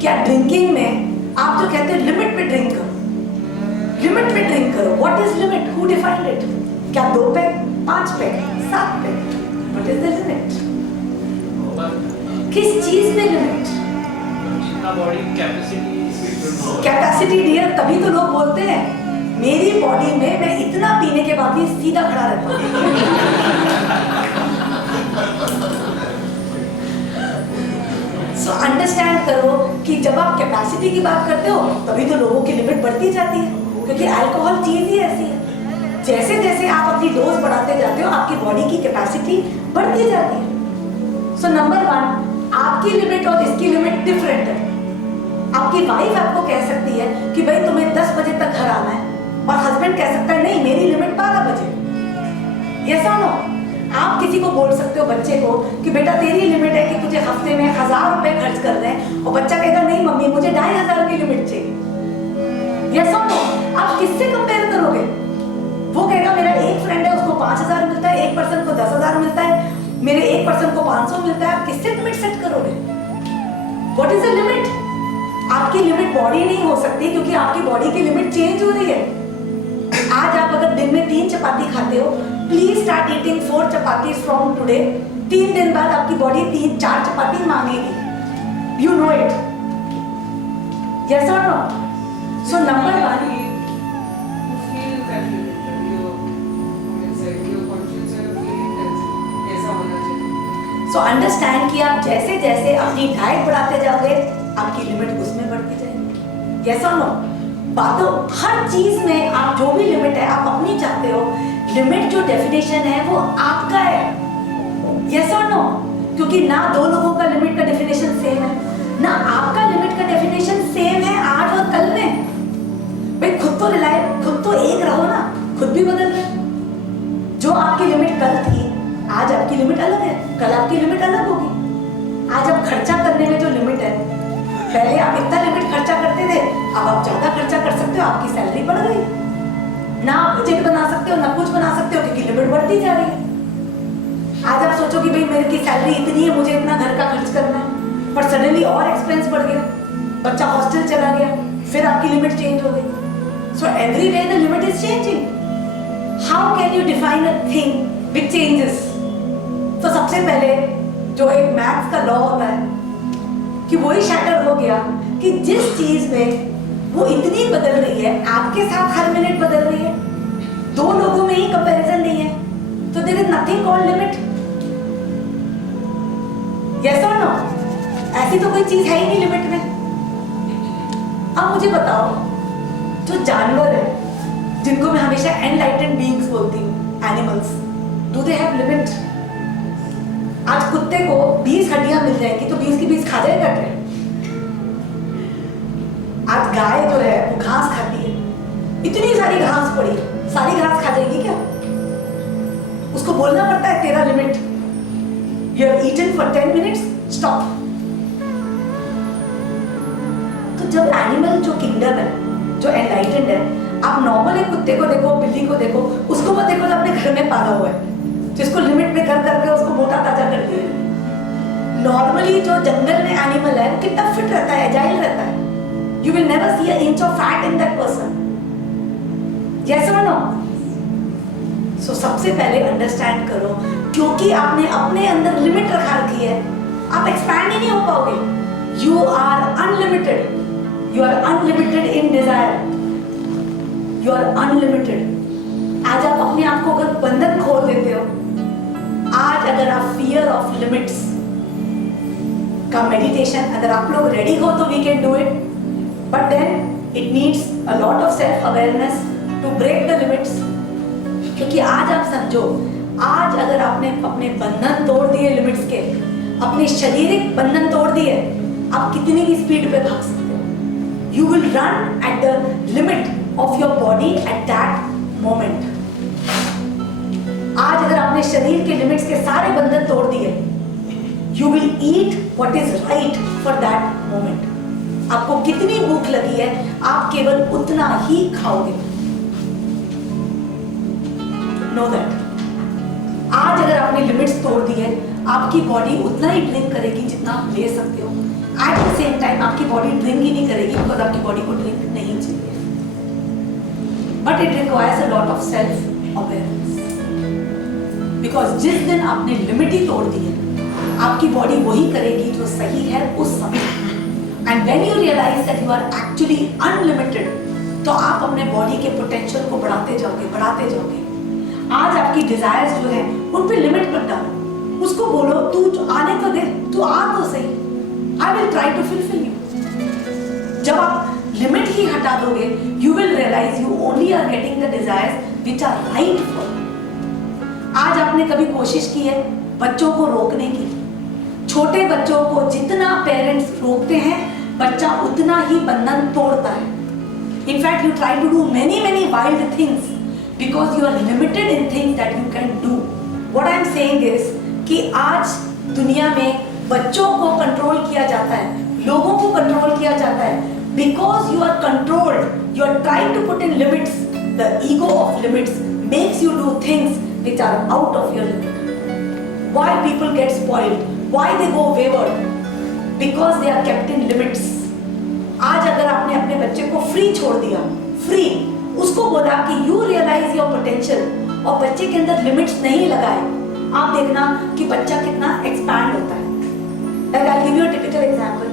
क्या ड्रिंकिंग में आप जो कहते हो लिमिट पे ड्रिंक करो, what is limit? Who defined it? क्या 2 pack, 5 pack, 7 pack? What is the limit? किस चीज में लिमिट? जितना बॉडी कैपेसिटी डियर, तभी तो लोग बोलते हैं मेरी बॉडी में मैं इतना पीने के बाद भी सीधा खड़ा रहता हूँ। सो अंडरस्टैंड करो कि जब आप कैपेसिटी की बात करते हो तभी तो लोगों की लिमिट बढ़ती जाती है, क्योंकि अल्कोहल चीज ही ऐसी है। जैसे जैसे आप अपनी डोज बढ़ाते जाते हो आपकी बॉडी की कैपेसिटी बढ़ती जाती है। सो नंबर 1, आपकी लिमिट और इसकी लिमिट डिफरेंट है। आपकी वाइफ आपको कह सकती है कि भाई तुम्हें 10 बजे तक घर आना है, और हस्बैंड कह सकता है नहीं मेरी लिमिट 12 बजे। ये सुनो, आप किसी को बोल सकते हो बच्चे को कि बेटा तेरी लिमिट है कि तुझे हफ्ते में 1000 रुपए खर्च करने हैं, और बच्चा कहेगा नहीं मम्मी मुझे 2500 की लिमिट चाहिए। ये सुनो, आप किससे कंपेयर करोगे? वो कहेगा मेरा एक फ्रेंड है उसको 5000 मिलता है, एक पर्सन को 10,000 मिलता है, मेरे एक पर्सन को 500 मिलता है। आप किससे लिमिट सेट करोगे? What is the limit? आपकी लिमिट बॉडी नहीं हो सकती, क्योंकि आपकी बॉडी की लिमिट चेंज हो रही है। आज आप अगर दिन में 3 चपाती खाते हो, please start eating 4 chapatis from today. 3 दिन बाद आपकी बॉडी 3-4 चपाती मांगेगी। You know it? यस और no? So number 1, You feel that limit, your conscience and feeling that ऐसा होना चाहिए। सो अंडरस्टैंड कि आप जैसे जैसे अपनी डाइट बढ़ाते जाओगे आपकी लिमिट उसमें बढ़ती जाएगी। यस और नो? बातों हर चीज में आप जो भी लिमिट है आप अपनी चाहते हो। लिमिट जो डेफिनेशन है वो आपका है। यस और नो? क्योंकि ना 2 लोगों का लिमिट का डेफिनेशन सेम है, ना आपका लिमिट का डेफिनेशन सेम है आज और कल में। भाई खुद तो एक रहो ना, खुद भी बदल रहे। जो आपकी लिमिट कल थी आज आपकी लिमिट अलग है, कल आपकी लिमिट अलग होगी। आज आप खर्चा करने में जो लिमिट है, पहले आप इतना लिमिट खर्चा करते थे, अब आप ज्यादा खर्चा कर सकते हो, आपकी सैलरी बढ़ गई। ना आप बजट बना सकते हो ना कुछ बना सकते हो, क्योंकि लिमिट बढ़ती जा रही है। आज आप सोचो कि भाई मेरी की सैलरी इतनी है, मुझे इतना घर का खर्च करना है, पर सडनली और एक्सपेंस बढ़ गया, बच्चा हॉस्टल चला गया, फिर आपकी लिमिट चेंज हो गई। So every day the limit is changing. How can you define a thing which changes? तो सबसे पहले जो एक मैथ्स का लॉ होता है कि वही शैटर हो गया कि जिस चीज में वो इतनी बदल रही है, आपके साथ हर मिनट बदल रही है, 2 लोगों में ही कंपैरिजन नहीं है, तो there is nothing called limit. Yes और नो? ऐसी तो कोई चीज है ही नहीं लिमिट में। अब मुझे बताओ, जो जानवर है जिनको मैं हमेशा एनलाइटेंड बीइंग्स बोलती हूँ, animals, do they have limit? आज कुत्ते को 20 हड्डियां मिल जाएंगी तो 20 की 20 खा जाएगा क्या? आज गाय जो है वो घास खाती है, इतनी सारी घास पड़ी, सारी घास खा जाएगी क्या? उसको बोलना पड़ता है तेरा limit, you have eaten for 10 minutes, stop. तो जब एनिमल जो किंगडम है, जो एनलाइटेंड है, आप नॉर्मल एक कुत्ते को देखो, बिल्ली को देखो, उसको मत देखो जो अपने घर में पाला हुआ है, जिसको लिमिट में कर करके उसको मोटा ताजा कर दिया। नॉर्मली जो जंगल में एनिमल है वो कितना फिट रहता है, एजाइल रहता है। You will never see an inch of fat in that person. Yes or no? So सबसे पहले अंडरस्टैंड करो क्योंकि आपने अपने अंदर लिमिट रखा रखी है, आप एक्सपैंड ही नहीं हो पाओगे। You are unlimited, you are unlimited in desire, you are unlimited. आज आप अपने आप को अगर बंधन खोल देते हो, आज अगर आप फियर ऑफ लिमिट्स का मेडिटेशन, अगर आप लोग रेडी हो तो we can do it, but then it needs a lot of self awareness to break the limits. क्योंकि आज आप समझो, आज अगर आपने अपने बंधन तोड़ दिए लिमिट्स के, अपने शारीरिक बंधन तोड़ दिए, आप कितनी भी स्पीड पे भाग सकते हो। You will run at the limit of your body at that moment. आज अगर आपने शरीर के लिमिट्स के सारे बंधन तोड़ दिए, you will eat what is right for that moment. आपको कितनी भूख लगी है, आप केवल उतना ही खाओगे। Know that. आज अगर आपने लिमिट्स तोड़ दी है, आपकी बॉडी उतना ही ड्रिंक करेगी जितना आप ले सकते हो। एट द सेम टाइम आपकी बॉडी ड्रिंक ही नहीं करेगी, बिकॉज आपकी बॉडी को ड्रिंक नहीं चाहिए। But it requires a lot of self awareness, because जिस दिन आपने लिमिट ही तोड़ दी है, आपकी बॉडी वही करेगी जो सही है उस समय। And when you realize that you are actually unlimited, तो आप अपने बॉडी के पोटेंशियल को बढ़ाते जाओगे, बढ़ाते जाओगे। आज आपकी डिजायर्स जो है, उन पे लिमिट मत डालो। उसको बोलो, तू आने तो दे, तू आ तो सही, I will try to fulfil you. जब आप लिमिट ही हटा दोगे, you will realize you only are getting the desires which are right for. आज आपने कभी कोशिश की है बच्चों को रोकने की? छोटे बच्चों को जितना पेरेंट्स रोकते हैं, बच्चा उतना ही बंधन तोड़ता है। In fact you try to do many many wild things because you are limited in things that you can do. What I am saying is कि आज दुनिया में बच्चों को कंट्रोल किया जाता है, लोगों को कंट्रोल किया जाता है, because you are controlled, you are trying to put in limits. The ego of limits makes you do things which are out of your limit. Why people get spoiled? Why they go wayward? Because they are kept in limits. आज अगर आपने अपने बच्चे को free छोड़ दिया, free, उसको बोला कि यू रियलाइज योर पोटेंशियल, और बच्चे के अंदर लिमिट्स नहीं लगाए, आप देखना कि बच्चा कितना एक्सपैंड होता है। Like I'll give you a typical example.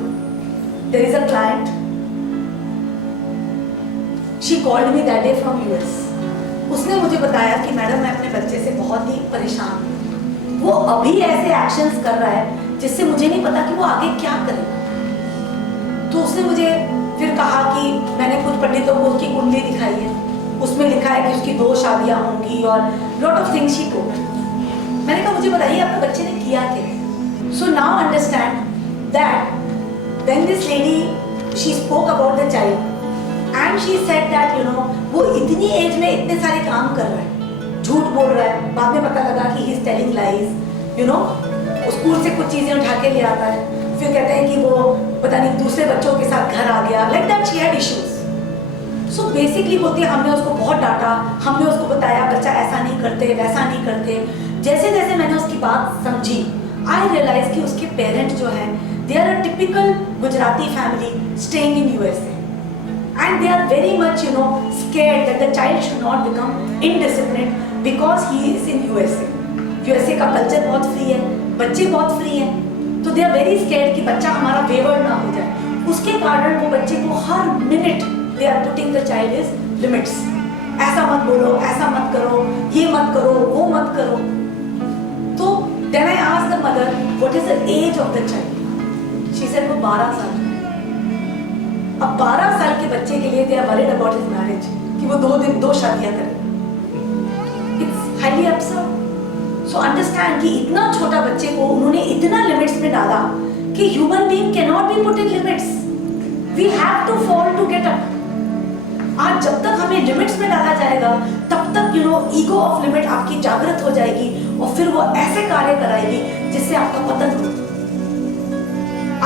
There is a client. She called me that day from US. उसने मुझे बताया कि मैडम मैं अपने बच्चे से बहुत ही परेशान हूँ। वो अभी ऐसे एक्शंस कर रहा है जिससे मुझे नहीं पता कि वो आगे क्या करे। तो उसने मुझे फिर कहा कि मैंने कुछ पंडितों को उसकी कुंडली दिखाई है, उसमें लिखा है कि उसकी 2 शादियां होंगी और lot of things she told. मैंने कहा मुझे बताइए आपके बच्चे ने किया क्या? So now understand that when this lady she spoke about the child and she said that you know वो इतनी एज में इतने सारे काम कर रहा है, झूठ बोल रहा है, बाद में पता लगा कि he is telling lies, you know school से कुछ चीजें उठा के ले आता है, फिर कहते हैं कि वो पता नहीं दूसरे बच्चों के साथ घर आ गया, like that she had issues. So basically होती है, हमने उसको बहुत डांटा, हमने उसको बताया बच्चा ऐसा नहीं करते, वैसा नहीं करते। जैसे जैसे मैंने उसकी बात समझी, आई रियलाइज कि उसके पेरेंट्स जो हैं, they are a typical Gujarati family staying in USA and they are very much you know scared that the child should not become indisciplined because he is in USA. USA का culture बहुत free है, बच्चे बहुत free हैं, तो दे are very scared कि बच्चा हमारा वेवर्ड ना हो जाए। उसके कारण वो बच्चे को हर minute they are putting the child is limits. ऐसा मत बोलो, ऐसा मत करो, ये मत करो, वो मत करो। तो then I asked the mother what is the age of the child. She said वो 12 साल। अब 12 साल के बच्चे के लिए they are worried about his marriage कि वो 2 शादियां करे। It's highly absurd. So understand कि इतना छोटा बच्चे को उन्होंने इतना लिमिट्स में डाला कि human being can not be put in limits, we have to fall to get up. आज जब तक हमें लिमिट्स में डाला जाएगा, तब तक you know ego of limit आपकी जागृत हो जाएगी और फिर वो ऐसे कार्य कराएगी जिससे आपका पतन हो।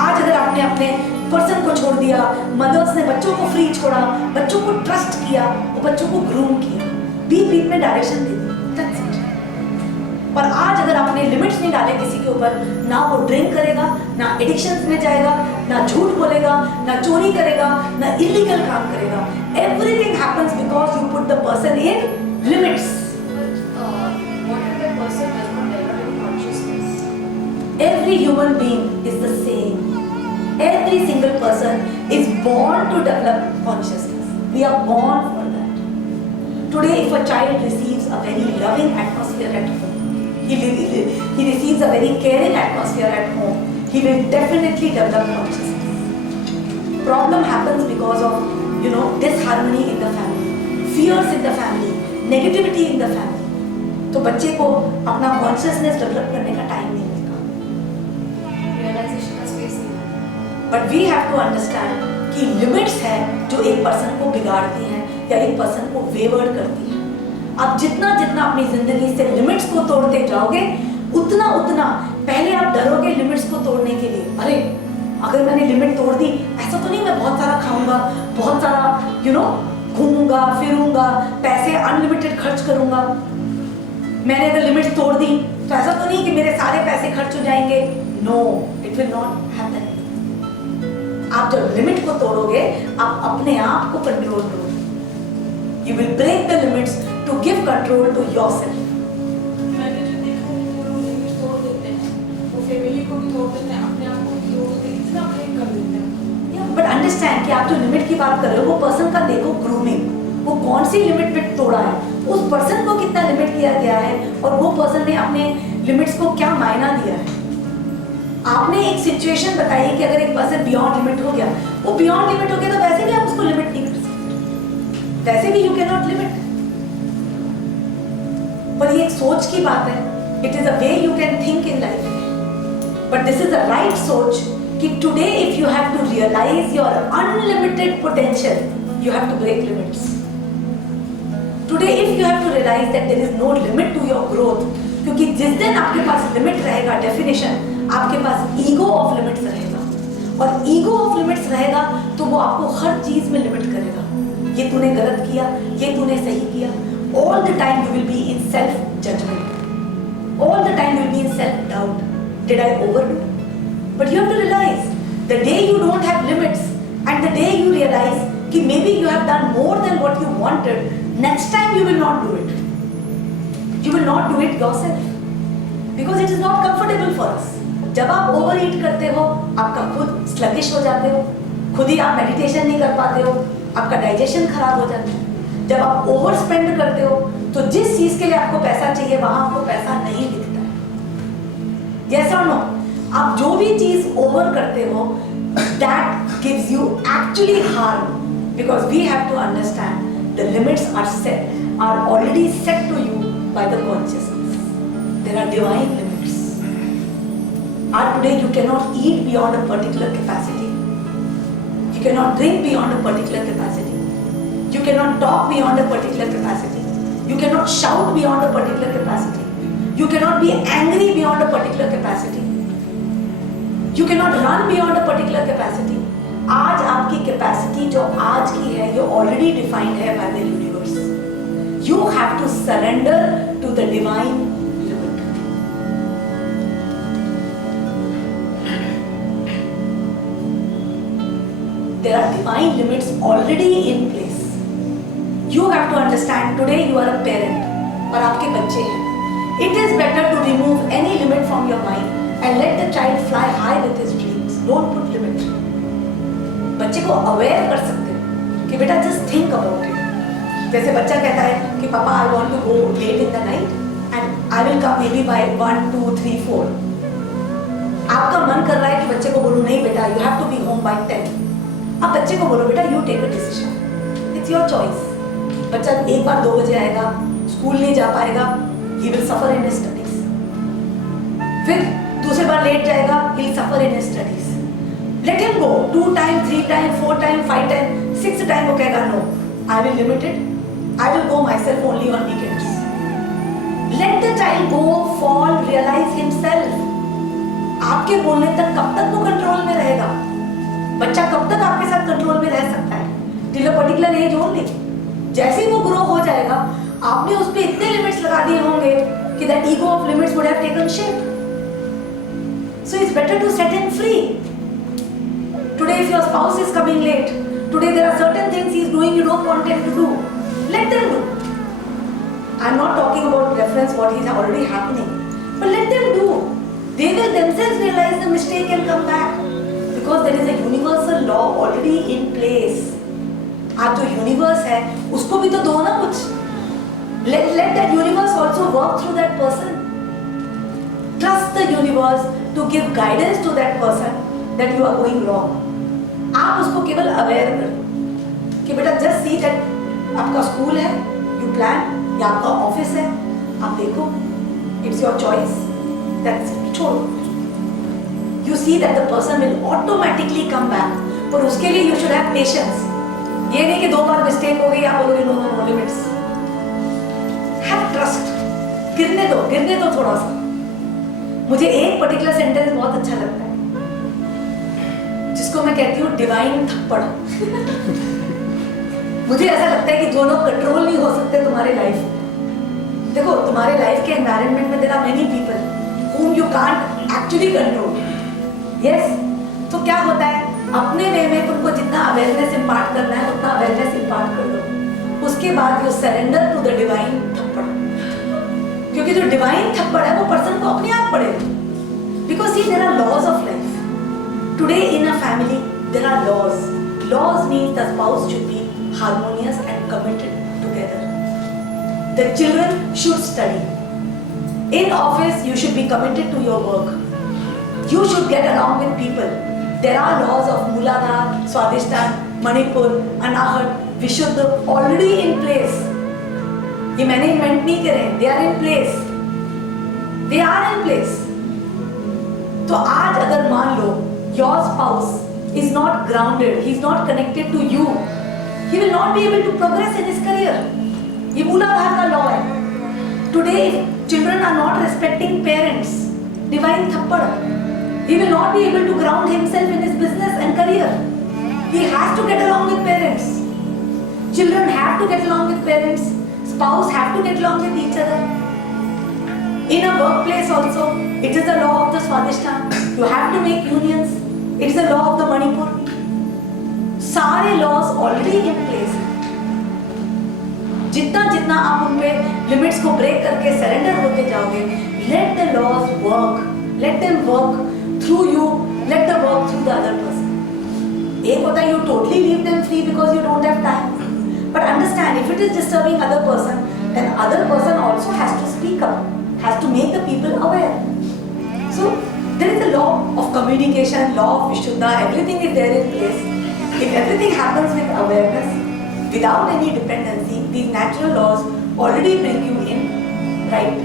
आज अगर आपने अपने पर्सन को छोड़ दिया, मदर्स ने बच्चों को फ्री छोड़ा, बच्चों को ट्रस्ट किया, वो बच्चों को ग्रूम किया, बीच बीच में direction they the, that's it। पर आज अगर आपने लिमिट्स नहीं डाले किसी के ऊपर, ना वो ड्रिंक करेगा, ना एडिक्शंस में जाएगा, ना झूठ बोलेगा, ना चोरी करेगा, ना इलीगल काम करेगा। Everything happens because you put the person in limits. What if that person does not develop Every human being is the same. Every single person is born to develop consciousness. We are born for that. Today, if a child receives a very loving atmosphere at home, he receives a very caring atmosphere at home, he will definitely develop consciousness. Problem happens because of, disharmony in the family, fears in the family, negativity in the family. तो बच्चे को अपना consciousness develop करने का time नहीं मिलता. Realization का space नहीं है. But we have to understand कि limits है जो एक person को बिगाड़ती हैं या एक person को wayward करती हैं. आप जितना अपनी जिंदगी से लिमिट्स को तोड़ते जाओगे, उतना पहले आप डरोगे लिमिट्स को तोड़ने के लिए. अरे अगर मैंने लिमिट तोड़ दी, ऐसा तो नहीं मैं बहुत सारा खाऊंगा, बहुत सारा घूमूंगा फिरूंगा, पैसे अनलिमिटेड खर्च करूंगा. मैंने अगर लिमिट्स तोड़ दी तो ऐसा तो नहीं कि मेरे सारे पैसे खर्च हो जाएंगे. No, it will not happen. आप जब लिमिट को तोड़ोगे, आप अपने आप को कंट्रोल करोगे. You will break the limits to give control to yourself. मैंने जो देखा है वो लोग लिमिट तोड़ देते हैं, वो फैमिली को भी तोड़ देते हैं, अपने आप को भी तोड़ देते हैं, इतना ब्रेक कर देते हैं. Yeah, but understand कि आप जो लिमिट की बात कर रहे हो, वो पर्सन का देखो ग्रूमिंग, वो कौन सी लिमिट पे तोड़ा है, उस पर्सन को कितना लिमिट किया गया है और वो पर्सन ने अपने लिमिट्स को क्या मायना दिया है. आपने एक सिचुएशन बताई कि अगर एक पर्सन बियॉन्ड लिमिट हो गया, वो बियॉन्ड लिमिट हो गया तो वैसे भी आप उसको लिमिट नहीं कर सकते, वैसे भी यू कैन नॉट लिमिट. पर ये एक सोच की बात है. It is a way you can think in life. But this is a right सोच कि today if you have to realise your unlimited potential, you have to break limits. Today if you have to realise that there is no limit to your growth, क्योंकि जिस दिन आपके पास limit रहेगा, definition, आपके पास ego of limits रहेगा. और ego of limits रहेगा तो वो आपको हर चीज में लिमिट करेगा. ये तूने गलत किया, ये तूने सही किया. All the time you will be in self-judgment. All the time you will be in self-doubt. Did I overdo? But you have to realize, the day you don't have limits and the day you realize कि maybe you have done more than what you wanted, next time you will not do it. You will not do it yourself. Because it is not comfortable for us. जब आप overeat करते हो, आपका खुद sluggish हो जाते हो, खुद ही आप meditation नहीं कर पाते हो, आपका digestion खराब हो जाता है. जब आप ओवर स्पेंड करते हो तो जिस चीज के लिए आपको पैसा चाहिए वहां आपको पैसा नहीं दिखता है. Yes or no? आप जो भी चीज ओवर करते हो, that gives you actually harm, because we have to understand the limits are already set to you by the consciousness. There are divine limits. Today you cannot eat beyond a particular capacity. You cannot drink beyond a particular capacity. You cannot talk beyond a particular capacity. You cannot shout beyond a particular capacity. You cannot be angry beyond a particular capacity. You cannot run beyond a particular capacity. आज आपकी capacity जो आज की है, ये already defined है by the universe. You have to surrender to the divine limit. There are divine limits already in place. You have to understand, today you are a parent और आपके बच्चे हैं. It is better to remove any limit from your mind and let the child fly high with his dreams. Don't put limit. बच्चे को aware कर सकते हो कि बेटा just think about it. जैसे बच्चा कहता है कि पापा I want to go late in the night and I will come maybe by 1, 2, 3, 4. आपका मन कर रहा है कि बच्चे को बोलो नहीं बेटा you have to be home by 10. आप बच्चे को बोलो बेटा you take a decision. It's your choice. बच्चा एक बार 2 बजे आएगा, स्कूल नहीं जा पाएगा, he will suffer in his studies. फिर दूसरी बार लेट जाएगा, he will suffer in his studies. Let him go 2 times, 3 times, 4 times, 5 times, 6th time वो कहेगा no, I will limit it. I will go myself only on weekends. Let the child go, fall, realize himself. आपके बोलने तक कब तक वो control में रहेगा? बच्चा कब तक आपके साथ कंट्रोल में रह सकता है? Till a particular age only. जैसे ही वो ग्रो हो जाएगा, आपने उस पे इतने लिमिट्स लगा दिए होंगे कि that ego of limits would have taken shape. So it's better to set him free. Today if your spouse is coming late, today there are certain things he is doing you don't want him to do. Let them do. I'm not talking about reference what is already happening, but let them do. they will themselves realize the mistake and come back. Because there is a universal law already in place. आज जो universe है, उसको भी तो दो ना कुछ. Let that universe also work through that person. Trust the universe to give guidance to that person that you are going wrong. आप उसको केवल aware करो कि बेटा just see that आपका स्कूल है, you plan, या आपका ऑफिस है, आप देखो, it's your choice. That's it. छोड़ो. You see that the person will automatically come back. पर उसके लिए you should have patience. ये नहीं कि 2 बार mistake हो गई आप बोलोगे no limits. Have trust. गिरने दो थोड़ा सा. मुझे एक particular sentence बहुत अच्छा लगता है, जिसको मैं कहती हूँ डिवाइन थप्पड़. मुझे ऐसा लगता है कि जो लोग कंट्रोल नहीं हो सकते तुम्हारे लाइफ. देखो तुम्हारे लाइफ के एनवायरनमेंट में there are many people whom you can't actually control. Yes, तो क्या होता है, अपने वे में तुमको जितना अवेयरनेस इम्पार्ट करना है उतना अवेयरनेस इम्पार्ट कर दो. उसके बाद you surrender to the divine थप्पड़. क्योंकि जो डिवाइन थप्पड़ है वो पर्सन को अपने आप पड़ेगा. Because see there are laws of life. Today in a family there are laws. Laws means the spouse should be harmonious and committed together. The children should study. In office, you should be committed to your work. You should get along with people. There are laws of Mooladhara, Swadhisthana, Manipur, Anahat, Vishuddha already in place. ये मैंने invent नहीं करे. They are in place. They are in place. तो आज अगर मान लो your spouse is not grounded, he is not connected to you, he will not be able to progress in his career. ये मूलाधार का law है. Today, if children are not respecting parents, divine thappad, he will not be able to ground himself in his business and career. He has to get along with parents. Children have to get along with parents. Spouse have to get along with each other. In a workplace also, it is the law of the Swadhisthana. You have to make unions. It is the law of the Manipur. सारे laws already in place. जितना आप उन पे limits को break करके surrender होते जाओगे, let the laws work, let them work through you, let the work through the other person. एक होता है you totally leave them free because you don't have time, but understand if it is disturbing other person, then other person also has to speak up, has to make the people aware. So there is a law of communication, law of Vishuddha, everything is there in place. If everything happens with awareness, without any dependency, these natural laws already bring you in right place.